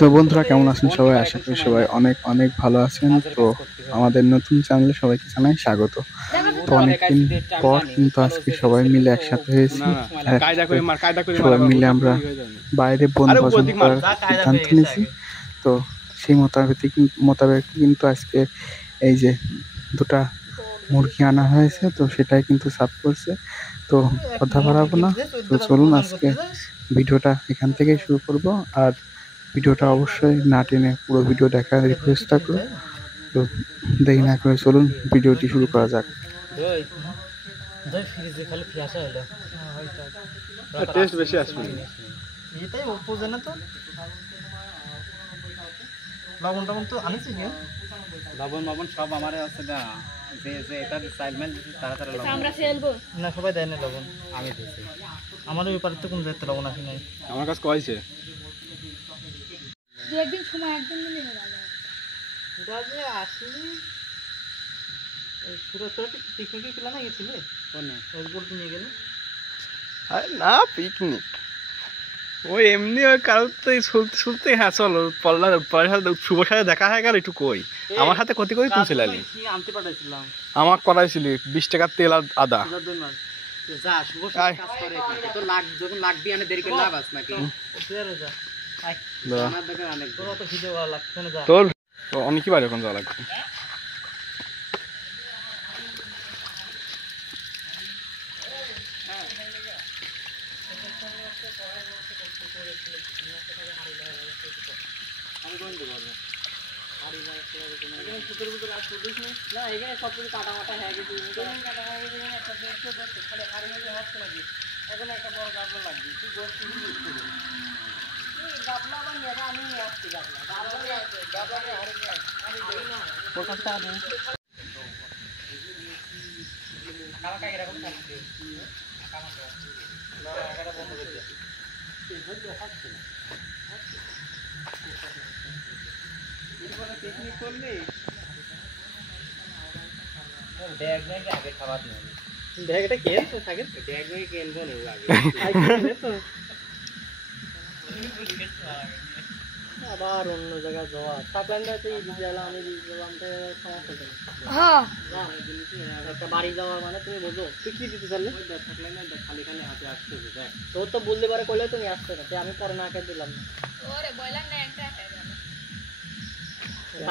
তো বন্ধুরা কেমন আছেন সবাই? আশা করি সবাই অনেক অনেক ভালো আছেন। তো আমাদের নতুন চ্যানেলে সবাইকে জানাই স্বাগত। তো অনেকদিন পর কিন্তু আজকে সবাই মিলে একসাথে হয়েছি। সবাই মিলে আমরা বাইরে বনভোজন করার সিদ্ধান্ত নিয়েছি। তো সেই মোতাবেক কিন্তু আজকে এই যে দুটা মুরগি আনা হয়েছে, তো সেটাই কিন্তু সাফ করছে। তো কথা বাড়াবো না, তো চলুন আজকে ভিডিওটা এখান থেকেই শুরু করব। আর ভিডিওটা অবশ্যই না টেনে পুরো ভিডিও দেখার রিকোয়েস্ট থাকলো। তো দেরি না করে চলুন ভিডিওটি শুরু করা যাক। টেস্ট বেশি আসবে এটাই ওপোজে না তো লবণ টবণ তো আনিছিস না? লবণ সব আমারে আছে না, যে যে এটা চাইল্ডম্যান তারা তারা লবণ আমরা ফেলবো না, সবাই দেয় না লবণ। আমি দিয়েছি। আমাদের ব্যাপারে তো কোন দায়িত্ব লবণ আসে নাই। আমার কাছে কইছে দু একদিন সময় একদিন দিলে ভালো এটা যে আসলি এই সুরতটা পিকনিকে গেলা না গেছিলে? কোনে ওই বলতে নিয়ে গেলে না পিকনিক ওই এমনি ওই কারণ তো শুনতে হ্যাঁ চলো পড়ার সাথে শুভর সাথে দেখা হয়ে গেল একটু কই আমার হাতে ক্ষতি করে তুলছিল কি আনতে পাঠাইছিলাম আমার করাইছিলি 20 টাকার তেল আর আদা যা শুভ কাজ করে তো লাগ যখন লাগবি আনে দেরি করে লাভ আছে নাকি? যা আই আমার দরকার অনেক তোর তো ভিডিও ভালো লাগছে না। যা তোর অনেক কি বারে এখন যাওয়া লাগবে। না এখানে সব কিছু কাটা মাটা হয়ে গেছে, কাটা হয়ে গেছে, একটা দেড়শো দশটা খালি হাড়ি হয়ে হচ্ছে নাকি? এখন একটা বড় গাবলা লাগবে, তুই বলছিস গাবলা আবার নেবা, আমি নিয়ে আসছি গাবলা গাবলা নিয়ে হাড়ি নিয়ে আসছি ওর কাছে টাকা দিন কামাকা এরকম থাকছে কামাকা না এটা বন্ধ করে দে এরপরে পিকনিক করলি ব্যাগ ব্যাগ আগে খাবার দিই ব্যাগটা কেনছো থাকে ব্যাগ ব্যাগ কেনবো না লাগে আবার অন্য জায়গায় যাওয়া থাকলেন তো এই গেলাম আমি গেলাম তো সমস্যা নেই। হ্যাঁ না একটা বাড়ি যাওয়া মানে তুমি বোঝো তুই কি দিতে চাইলে থাকলেন না খালি খালি হাতে আসতে হবে দেখ তোর তো বলতে পারে কইলে তুমি আসতে না, আমি পরে না কে দিলাম না ওরে বয়লার না একটা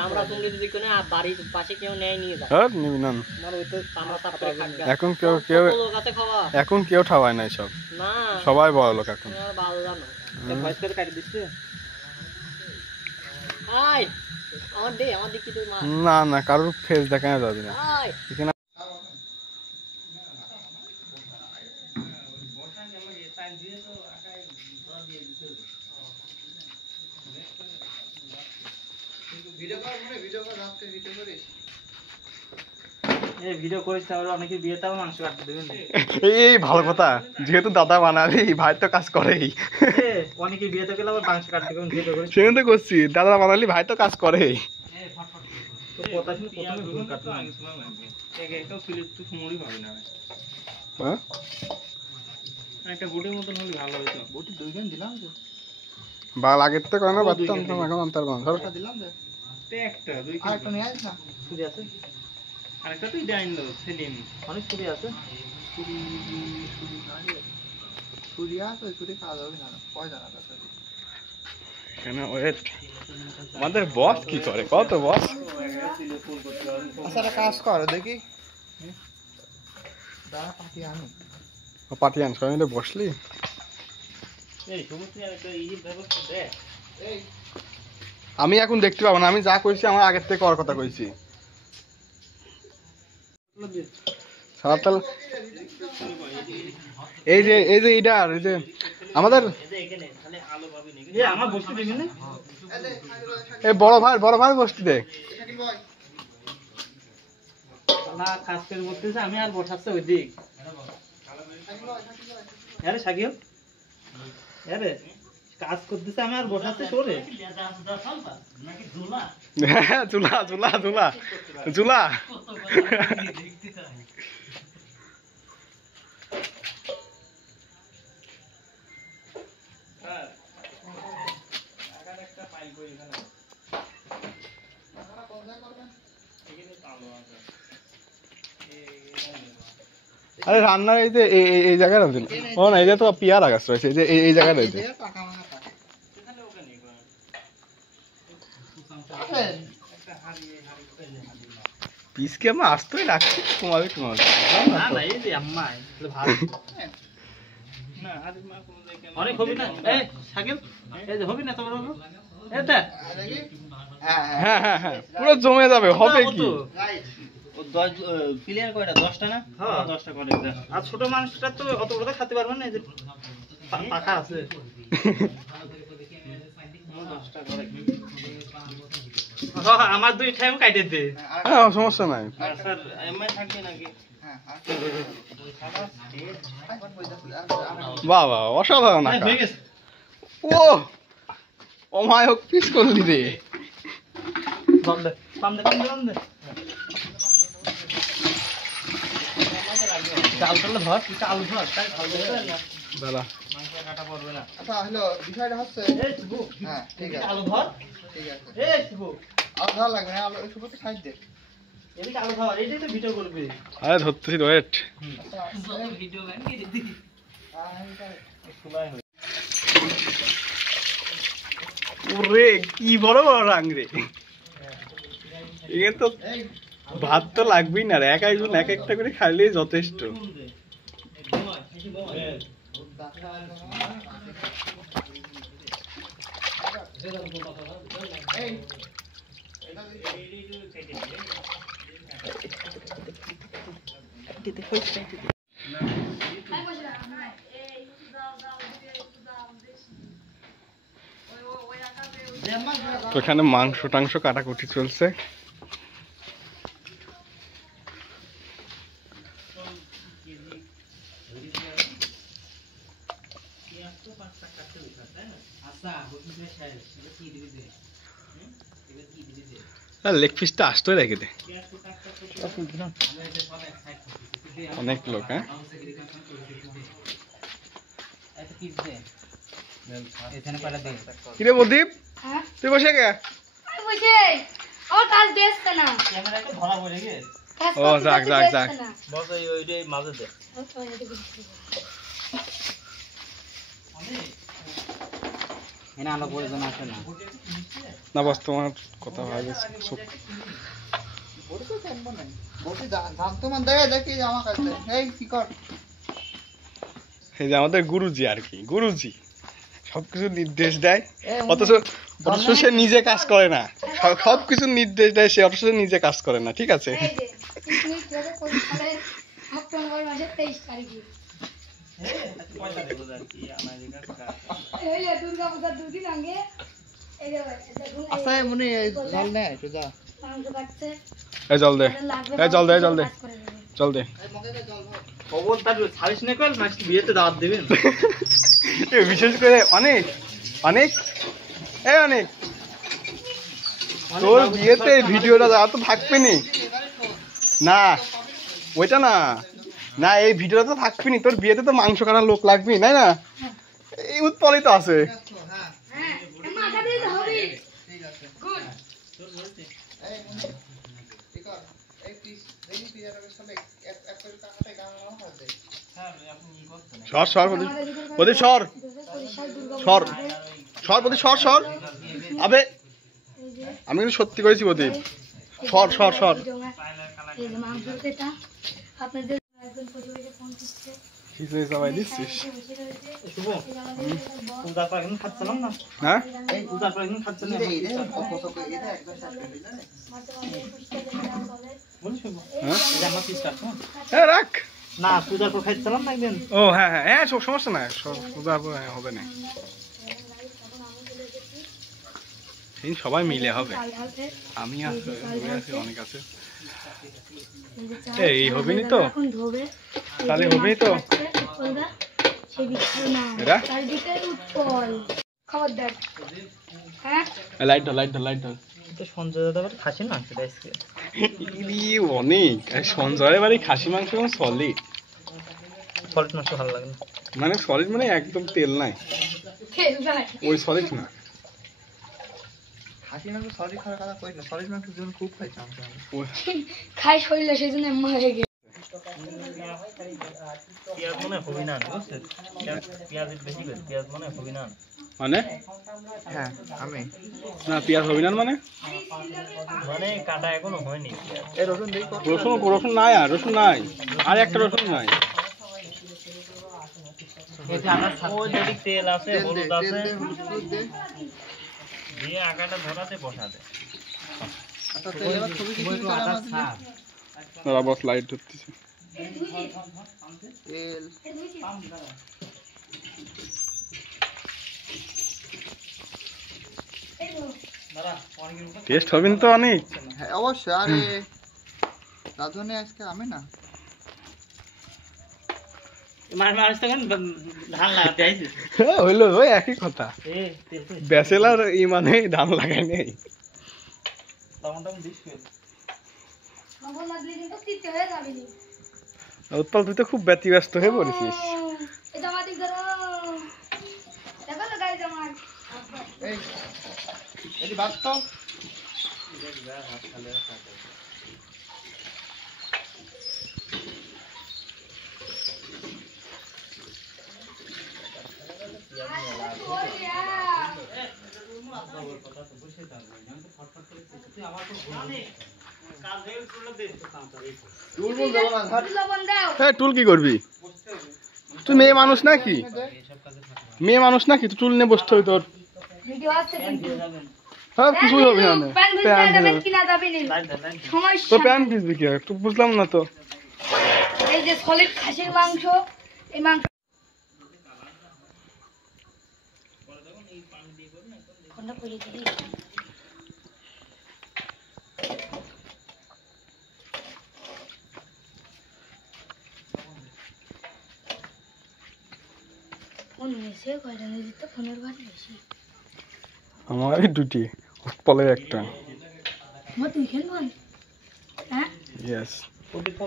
আমরা তুমি যদি কোনো বাড়ির পাশে কেউ নেয় নিয়ে যায় হ্যাঁ নিবি না আমার ওই তো আমরা তারপরে খাবে এখন কেউ ঠাওয়ায় নাই সব না সবাই বড় লোক এখন ভালো জানো ভয়েস করে কাটি দিচ্ছে আই আমার দেখি তুই মা না না কারোর ফেস দেখানো যাবে না আই এখানে ভিডিও করিস তাহলে অনেকে বিয়েতেও মাংস কাটতে দেবেন। এই ভালো কথা, যেহেতু দাদা বানালি ভাই তো কাজ করেই, অনেকে বিয়েতে গেলে আবার মাংস কাটতে দেবেন ভিডিও করিস সেখানে তো করছি দাদা বানালি ভাই তো কাজ করেই। তো কথা শুনে প্রথমে ভুল কাটলাম একটাও সিলেক্ট তো সমরই পাবি না হ্যাঁ একটা গুটির মতন হলে ভালো হতো। গুটি দুইখান দিলাম তো বাল আগের থেকে কেন বাড়তাম এখন অন্তর বান একটা দিলাম তে একটা দুই আরেকটা নিয়ে আইছ না ছুরি আছে আরেকটা তুই ডাইন দাও সেলিম অনেক ছুরি আছে ছুরি আছে ছুরি খাওয়া যাবে না পয়সা না আছে এখানে ওয়েট আমাদের বস কি করে কত বস আচ্ছা একটা কাজ করো দেখি দাঁড়া পাঠিয়ে আনো পাঠিয়ে সবাই মিলে বসলি এই সমস্ত একটা ইজির ব্যবস্থা দে এই আমি এখন দেখতে পাবো না, আমি যা কইছি আমার আগের থেকে করার কথা কইছি সারাতাল এই যে এইটা আর এই যে আমাদের আমার বসতে দিবি না এই বড় ভাই বসতে দে না কাজ করে বলতেছে আমি আর বসাচ্ছে ওই দিক আরে সাকিব আরে কাজ করতেছে আমি আর বসাচ্ছে সরে হ্যাঁ চুলা আরে রান্নার এই যে এই জায়গাটা দিন ও না এই যে তো পেয়ারা গাছ রয়েছে এই যে এই জায়গাটা এই যে পিসকে আমরা আসতেই রাখছি তোমাকে তোমাকে অনেক হবি না এই শাকিল এই যে হবি না তোমার এটা হ্যাঁ হ্যাঁ হ্যাঁ পুরো জমে যাবে হবে কি ও 10 প্লেয়ার কয়টা 10টা না হ্যাঁ 10টা করে আর ছোট মানুষটা তো অত বড় খেতে পারবে না এই যে পাকা আছে 10টা করে হ্যাঁ আমার দুই টাইম কাটে দে হ্যাঁ সমস্যা নাই স্যার এমআই থাকবে নাকি বাহ বাহ অসাধারণ আঁকা ও অমায়ক পিস করলি রে পাম দে চাল ধর চাল ধর তাই চাল ধর দাদা মাংস কাটা পড়বে না আচ্ছা হলো বিষয়টা হচ্ছে এই শিবু হ্যাঁ ঠিক আছে আলু ধর ঠিক আছে এই শিবু আর ভালো লাগবে না আলু শুধু খাই দে এদিকে আলু ধর এইটাই তো ভিডিও করবে আরে ধরতেছি ওয়েট ভিডিও বানিয়ে দিদি ওরে কি বড় বড় রাং রে এখানে তো ভাত তো লাগবেই না রে এক একজন এক একটা করে খাইলেই যথেষ্ট তো এখানে মাংস টাংস কাটাকুটি চলছে লেগ পিসটা আসতে রেখে দে অনেক লোক হ্যাঁ কিরে প্রদীপ হ্যাঁ তুই বসে গে আমি বসে ও কাজ দেখছ না ক্যামেরাটা ধরা পড়ে গেছে ও যাক যাক যাক বস ওইটাই মাঝে দে এনা আলো প্রয়োজন আছে না না বস তোমার কথা হয়ে গেছে বলতে জানবো না বলতে জানতো মান দেখে দেখি আমার কাছে এই কি কর এই যে আমাদের গুরুজি আর কি গুরুজি সবকিছু নির্দেশ দেয় অথচ সে নিজে কাজ করে না সবকিছু নির্দেশ দেয় সে অথচ নিজে কাজ করে না ঠিক আছে এই যে তুমি কিভাবে কোন সালে অক্টোবর মাসের 23 তারিখে এই যে দুর্গাপূজার দুদিন আগে এই যে দেখুন আচ্ছা মনে জল নেই সোজা মাংস কাটছে এই জল দে এই জল দে জল দে কাজ করে নেবে। জল দে খবর তার সালিশ না কল মাছ বিয়েতে দাওয়াত দিবেন বিশেষ করে অনেক অনেক এই অনেক তোর বিয়েতে ভিডিওটা তো থাকবে নি না ওইটা না না এই ভিডিওটা তো থাকবে নি তোর বিয়েতে তো মাংস কাটার লোক লাগবে তাই না এই উৎপলিত আছে হ্যাঁ মাথা দিয়ে হবে গুড সর সর প্রদীপ সর সর সর প্রদীপ সর সর আবে আমি কিন্তু সত্যি করেছি প্রদীপ সর সর সর এই যে মাংস কেটা আপনাদের একজন প্রতিবেশী ফোন করছে খিচুড়ি সবাই দিচ্ছিস শুভ পূজার পর এখন খাচ্ছিলাম না হ্যাঁ এই পূজার পর এখন খাচ্ছিলাম বলি শুভ হ্যাঁ এই যে আমার পিস কাটছো হ্যাঁ রাখ না পূজার পর খাচ্ছিলাম না একদিন ও হ্যাঁ হ্যাঁ হ্যাঁ সমস্যা নাই হবে না এই সবাই মিলে হবে আমি আছি অনেক আছে এই হবে নি তো এখন ধোবে তাহলে হবেই তো সেই বিখ্যাত না এরা? চারিদিকে উৎপল খবরদার হ্যাঁ লাইট দাও লাইট দাও লাইট দাও তো সঞ্জয় দাদা আবার খাসি না সেটা আজকে অনেক সঞ্জয়ের বাড়ি খাসি মাংস এবং সলিড সল্ট নষ্ট ভালো লাগে না মানে সলিড মানে একদম তেল নাই ফেল ভাই ওই সলিড না খাই শরীরে সেই জন্য মরে গেছে। মানে না পেঁয়াজ হবে না মানে রসুন নাই আর রসুন নাই আর একটা রসুন নাই তেল আছে হলুদ আছে দিয়ে আগাটা ধরাতে বসাতে বস লাইট ধরতেছে টেস্ট হবেন তো অনেক অবশ্যই। আরে রাধুনি আজকে আমি না ধান লাগাতে আইছি হইলো ওই একই কথা ব্যাচেলার ই মানে ধান লাগাই নেই লবণ না দিলে কিন্তু তিতে হয়ে যাবে নি। উৎপল তুই তো খুব ব্যতিব্যস্ত হয়ে পড়েছিস এটা মাটি ধরো। দেখো তো গাইজ আমার। এই বাদ তো লবণ দাও। হ্যাঁ টুল কি করবি তুই মেয়ে মানুষ নাকি মেয়ে মানুষ নাকি তুই টুল নিয়ে বসতে হবে তোর ভিডিও আছে কিন্তু। হ্যাঁ কিছুই হবে না প্যান ভিজতে যাবেন কিনা যাবেন নি। তো সমস্যা। প্যান ভিজবি কি একটু বুঝলাম না তো এই যে সলিড খাসির মাংস, এই মাংস কোনটা পড়ে দিবি? কোন মেসে কয়টা নিয়ে তো ফোনের ভাত বেশি। আমারই দুটি উৎপলের একটা আমার তুই খেল বল। হ্যাঁ ইয়েস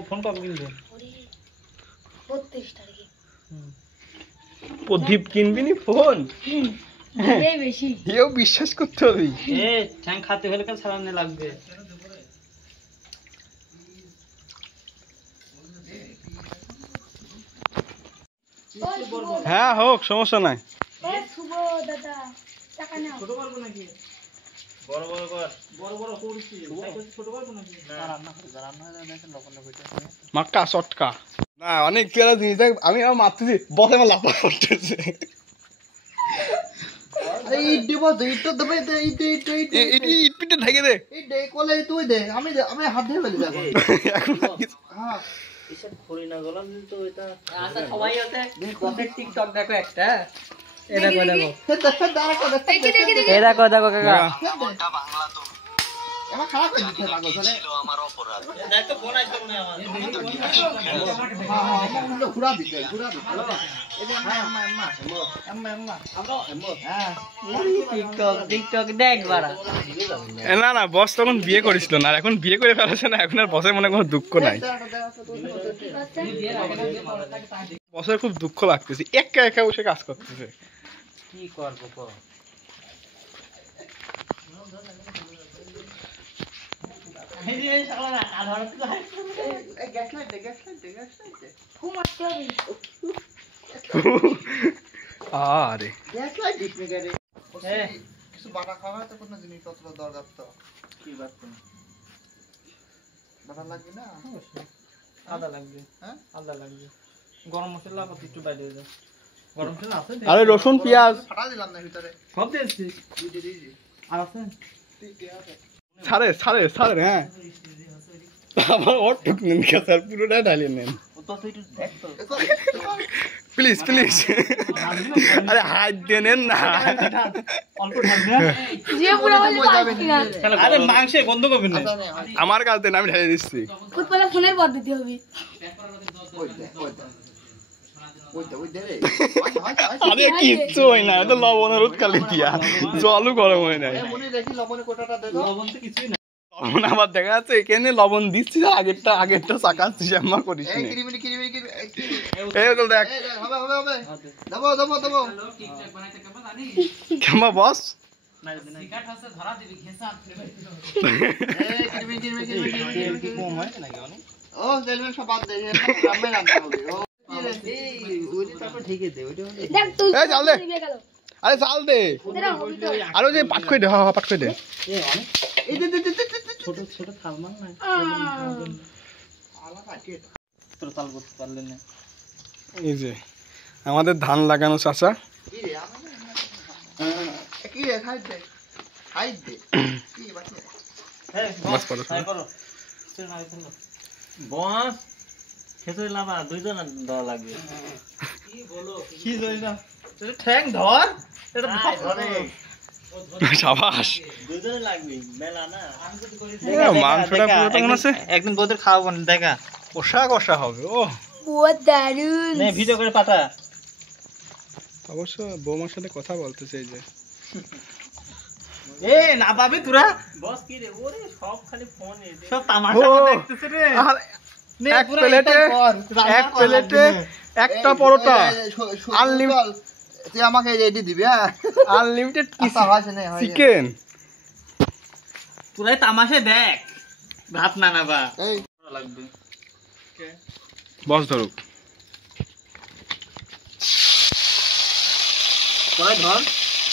ফোন কবে কিনবে 32 তারিখে। প্রদীপ কিনবি নি ফোন এই বেশি। এও বিশ্বাস করতে হবে এ ঠ্যাং খাতে হলে কাল ছাড়ানো লাগবে হ্যাঁ হোক সমস্যা নাই এ শুভ দাদা টাকা নাও। ছোট পারবো নাকি বড় বড় কর বড় বড় করছি ছোট পারবো নাকি না রান্না হয়ে দেখেন লবণ কইতে মাক্কা শটকা না অনেক পেয়ারা জিনিস দেখ আমি আর মারতেছি বসে আমার লাফা করতেছে এই দেব দই তো দেবে এই ইট পিটে ঢেকে দে এই দে কোলে তুই দে আমি হাত দিয়ে ফেলে যাব। এখন হ্যাঁ এসব করি না গলাম তো এটা আচ্ছা সবাই আছে বসের টিকটক দেখো একটা এটা কই দেখো দেখো দাঁড়া করে দেখি দেখি দেখি। এটা কই দেখো কাকা এমন খারাপ হয়ে গেছে লাগো ধরে দেখ তো ফোন আইছে মনে আমার হ্যাঁ মুন্ড ঘুরা দিতে এই যে আম্মা হ্যাঁ টিকটক দেখ বাড়া না না বস তখন বিয়ে করেছিল না আর এখন বিয়ে করে ফেলেছে না এখন আর বসের মনে কোনো দুঃখ নাই বসের খুব দুঃখ লাগতেছে একা একা বসে কাজ করতেছে কি করব কো এই যে শালা আধার তো গ্যাস লাইট দে ঘুম আসতে হবে। আরে গ্যাস লাইট দিস নি গারে এ কিছু বাটা খাওয়া তো কোনো জিনিসপত্র দরকার তো কি বাত বাটা লাগবে না আদা লাগবে হ্যাঁ আদা লাগবে গরম মশলা কত একটু বাইরে দাও গরম মশলা আছে আরে রসুন পেঁয়াজ ফাটা দিলাম না ভিতরে সব দিয়েছি দিদি আর আছে ছাড়ে হ্যাঁ আবার ওর টুক নেন স্যার পুরোটা ঢালিয়ে নেন তো তুই একটু দেখ তো প্লিজ আরে হাত দিয়ে নেন না অল্প ঢালবে যে পুরো বলে পাঁচ কিনা। আরে মাংসে গন্ধ করবে না আমার কাছ দেন আমি ঢেলে দিচ্ছি ফুটবলে ফোনের পদ্ধতি হবে। ওই দে রে আরে কিচ্ছু হয় না এটা লবণের উৎকালি দিয়া জলও গরম হয় নাই মনে দেখি লবণের কোটাটা দে দাও লবণ তো কিছুই না লবণ আবার দেখা যাচ্ছে এখানে লবণ দিচ্ছি আগেরটা চাকাচ্ছি আমা করিস এই নি কিরিমিরি এই তো দেখ হবে দেবো কেমন বস সিগারেট হচ্ছে ধরা দিবি ঘেঁষা ফেলে কি কম হয় নাকি অনেক? ও জেলবেন সব বাদ দে রান্না রান্না হবে ও ওইটা তারপর ঠিকই দে ওইটা হলে দেখ তুই এই জাল দে। দিবে গেল আরে জাল দে দেরা হবি তো আর ওই যে পাট করে দে, হ্যাঁ হ্যাঁ, পাট করে দে। এ অনেক ছোট ছোট থাল মান না তোর তাল করতে পারলেন না। এই যে আমাদের ধান লাগানো চাচা, বাস করো। বস খেতে লাভা দুইজন দেওয়া লাগবে। কি জানি না ঠ্যাং ধর, এটা ধরে সাবাস। দুইজনে লাগবে মেলা না। মাংসটা পুরোটা মনে আছে একদিন বৌদের খাওয়াবো না, দেখা কষা কষা হবে। ও বহুত দারুণ নে ভিডিও করে পাঠা। অবশ্য বৌমার সাথে কথা বলতেছে এই যে। এ না পাবি তোরা বস কি রে ওরে সব খালি ফোনে সব তামাশা ও, দেখতেছে রে। আর নে এক পুরো প্লেটে একদম কর, রান্না এক কর প্লেটে একদিনে। একটা পরোটা আনলিমিটেড তুই আমাকে রেডি দিবি হ্যাঁ আনলিমিটেড হয় চিকেন। পুরাই তামাশে দেখ ভাত না নাবা এই লাগবে। বস ধরুক। কয় ধর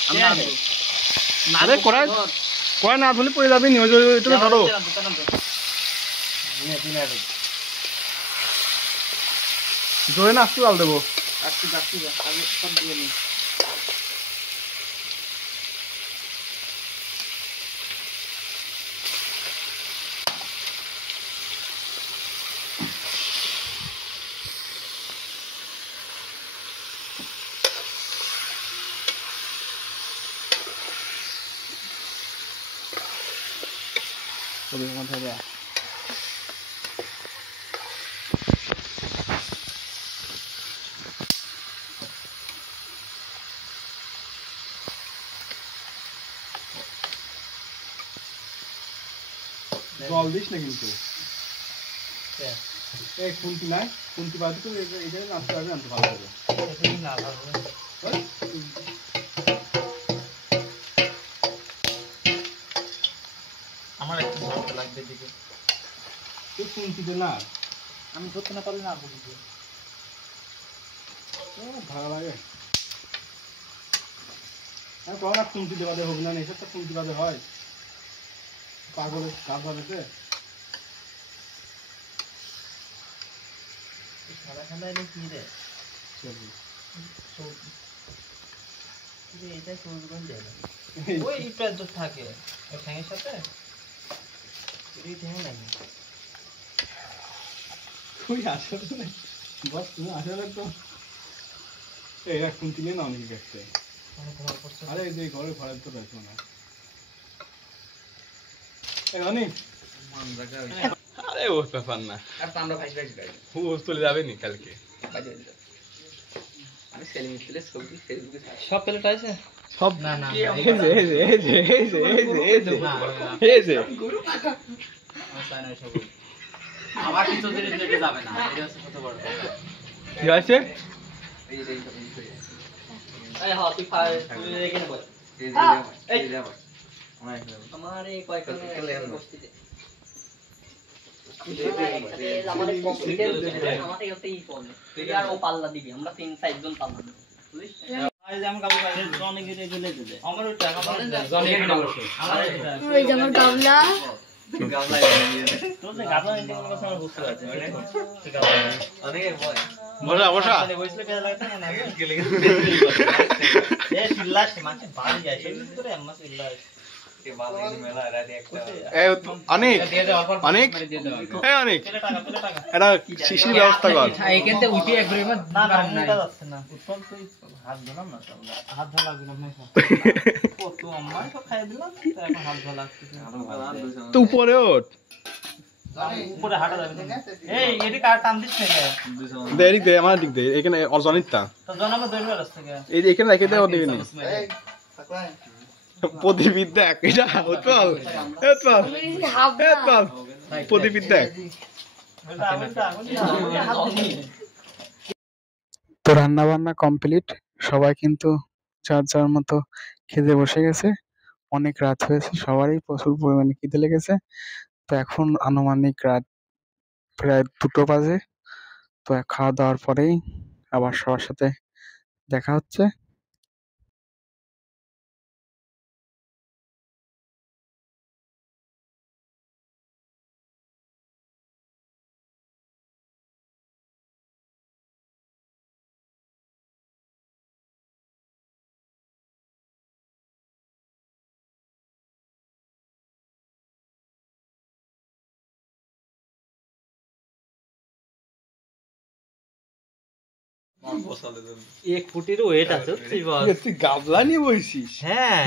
আমি আনবো। আরে কড়াই কড়াই না ধরলে পড়ে যাবি নি, ওই যে এটা ধরো। জোরে না আসতে জাল দেবো। জল দিস না কিন্তু। এই খুন্তি নাই, খুন্তি বাদে তো এটা নাচতে পারবে, আনতে ভালো হবে। আমার একটু ভালো লাগবে দিকে তুই খুন্তিতে না আমি ধরতে না পারলে না বলি ভালো লাগে। হ্যাঁ কখন আর খুন্তি দেওয়াতে হবে না, এসব তো খুন্তি বাদে হয়। পাগলের কাজ হয়েছে। সাদা খান্দা এলে কি রে এটা সবুজ দেয় না ওই ইটা তো থাকে ওই ঠ্যাঙের সাথে এই ঠ্যাং লাগে তুই আসলে না বস, তুমি আসলে তো এই এক খুন্তি নিয়ে না অনেক গেছে। আরে এই যে ঘরের তো রয়েছে না। অনেক আরে ও ব্যাপার না, আর তো আমরা ভাই ভাই গাই ও চলে যাবে নি কালকে। আমি সেলিং প্লেস ছবি ফেসবুকে সব প্লেট আছে সব না না এই যে এই যে এই যে এই যে এই যে এই যে এই যে আমার কিছু জিনিস লেগে যাবে না এটা হচ্ছে কত বড় কথা কি আছে? এই রে এই হ্যাঁ তুই তুই এখানে বল এই রে আমার এই কয়খানে বস্তিতে আমাদের কম্পিউটার আমাদের এতেই ফোন তুই আর ও পাল্লা দিবি আমরা 3-4 জন পাল্লা দেব বুঝিস আরে আমি কাবু কাছে জনে গিরে গেলে দিবে আমার ওই টাকা পাবেন জনে গিরে বসে আমার ওই যে আমার গামলা গামলায় তোর যে গাবলা ইন্ডিয়া কোনো কথা আমার বুঝতে পারছি ঠিক আছে অনেকে ভয় বসা বসা মানে বসলে কেন লাগতে না গেলে এ চিল্লাস মাঝে বাড়ি যায় সেই ভিতরে আম্মা চিল্লাস কে বাজারে মেলা রাতে একটা এই অনেক দিয়ে দাও অল্প অনেক দিয়ে দাও এই অনেক পেলে টাকা এটা শিশির ব্যবস্থা কর। এইখান থেকে উঠে একবার না না মোটা যাচ্ছে না উৎপল তুই হাত ধরলাম না তো হাত ধরা লাগবে না নাই কত আম্মা সব খাই দিলাম তো এখন হাত ধরা লাগছে তো উপরে ওঠ, উপরে হাঁটা যাবে না এই এটি কার টান দিছ না দে এদিক দে, আমার দিক দে, এখানে অর্জনিতটা তো জনাবে দৌড়বে রাস্তা কে এই যে এখানে রেখে দে, ওদিকে নেই প্রদীপ দেখ, এটা উৎপল উৎপল হাফ উৎপল প্রদীপ দেখ। তো রান্না বান্না কমপ্লিট, সবাই কিন্তু যার যার মতো খেতে বসে গেছে। অনেক রাত হয়েছে, সবারই প্রচুর পরিমাণে খিদে লেগেছে। তো এখন আনুমানিক রাত প্রায় 2টো বাজে। তো খাওয়া দাওয়ার পরেই আবার সবার সাথে দেখা হচ্ছে। এক ফুটির ওয়েট আছে বুঝছিস বস? তুই গাবলা নিয়ে বসিস? হ্যাঁ।